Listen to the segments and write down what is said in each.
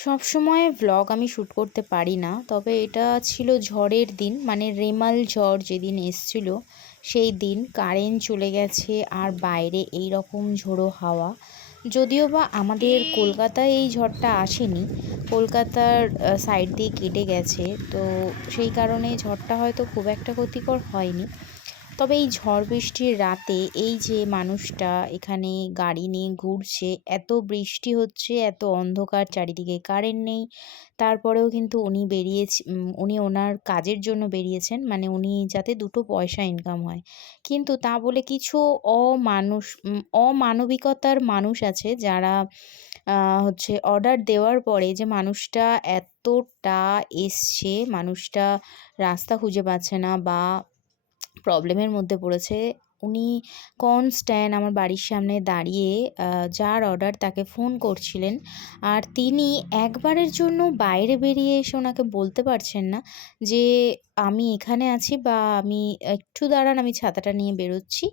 সবসময় ভ্লগ আমি শ্যুট করতে পারি না, তবে এটা ছিল ঝড়ের দিন, মানে রেমাল ঝড় যেদিন এসছিল সেই দিন কারেন্ট চলে গেছে আর বাইরে এই রকম ঝোড়ো হাওয়া। যদিও বা আমাদের কলকাতায় এই ঝড়টা আসেনি, কলকাতার সাইড দিয়ে কেটে গেছে, তো সেই কারণে ঝড়টা হয়তো খুব একটা ক্ষতিকর হয়নি। তবে এই ঝড় বৃষ্টির রাতে এই যে মানুষটা এখানে গাড়ি নিয়ে ঘুরছে, এত বৃষ্টি হচ্ছে, এত অন্ধকার, চারিদিকে কারেন্ট নেই, তারপরেও কিন্তু উনি ওনার কাজের জন্য বেরিয়েছেন, মানে উনি যাতে দুটো পয়সা ইনকাম হয়। কিন্তু তা বলে কিছু অমানবিকতার মানুষ আছে যারা হচ্ছে অর্ডার দেওয়ার পরে যে মানুষটা এতটা এসছে, মানুষটা রাস্তা খুঁজে পাচ্ছে না বা প্রবলেমের মধ্যে পড়েছে, উনি কনস্ট্যান্ট আমার বাড়ির সামনে দাঁড়িয়ে যার অর্ডার তাকে ফোন করছিলেন। আর তিনি একবারের জন্য বাইরে বেরিয়ে এসে ওনাকে বলতে পারছেন না যে আমি এখানে আছি, বা আমি একটু দাঁড়ান, আমি ছাতাটা নিয়ে বেরোচ্ছি,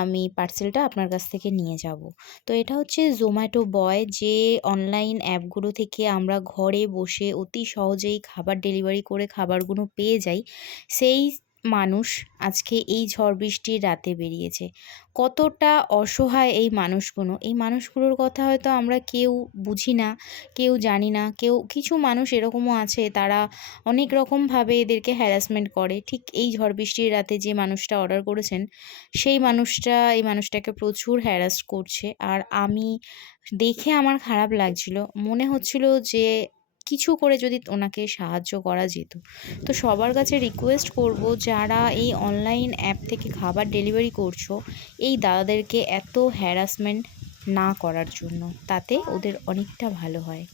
আমি পার্সেলটা আপনার কাছ থেকে নিয়ে যাব। তো এটা হচ্ছে জোম্যাটো বয়, যে অনলাইন অ্যাপগুলো থেকে আমরা ঘরে বসে অতি সহজেই খাবার ডেলিভারি করে খাবারগুলো পেয়ে যাই। সেই মানুষ আজকে এই ঝড় বৃষ্টির রাতে বেরিয়েছে। কতটা অসহায় এই মানুষগুলো! এই মানুষগুলোর কথা হয়তো আমরা কেউ বুঝি না, কেউ জানি না। কিছু মানুষ এরকমও আছে, তারা অনেক রকমভাবে এদেরকে হ্যারাসমেন্ট করে। ঠিক এই ঝড় বৃষ্টির রাতে যে মানুষটা অর্ডার করেছেন, এই মানুষটাকে প্রচুর হ্যারাস করছে। আর আমি দেখে আমার খারাপ লাগছিল। মনে হচ্ছিল যে কিছু করে যদি ওনাকে সাহায্য করা যেত। তো সবার কাছে রিকোয়েস্ট করব, যারা এই অনলাইন অ্যাপ থেকে খাবার ডেলিভারি করছো, এই দাদাদেরকে এত হ্যারাসমেন্ট না করার জন্য, তাতে ওদের অনেকটা ভালো হয়।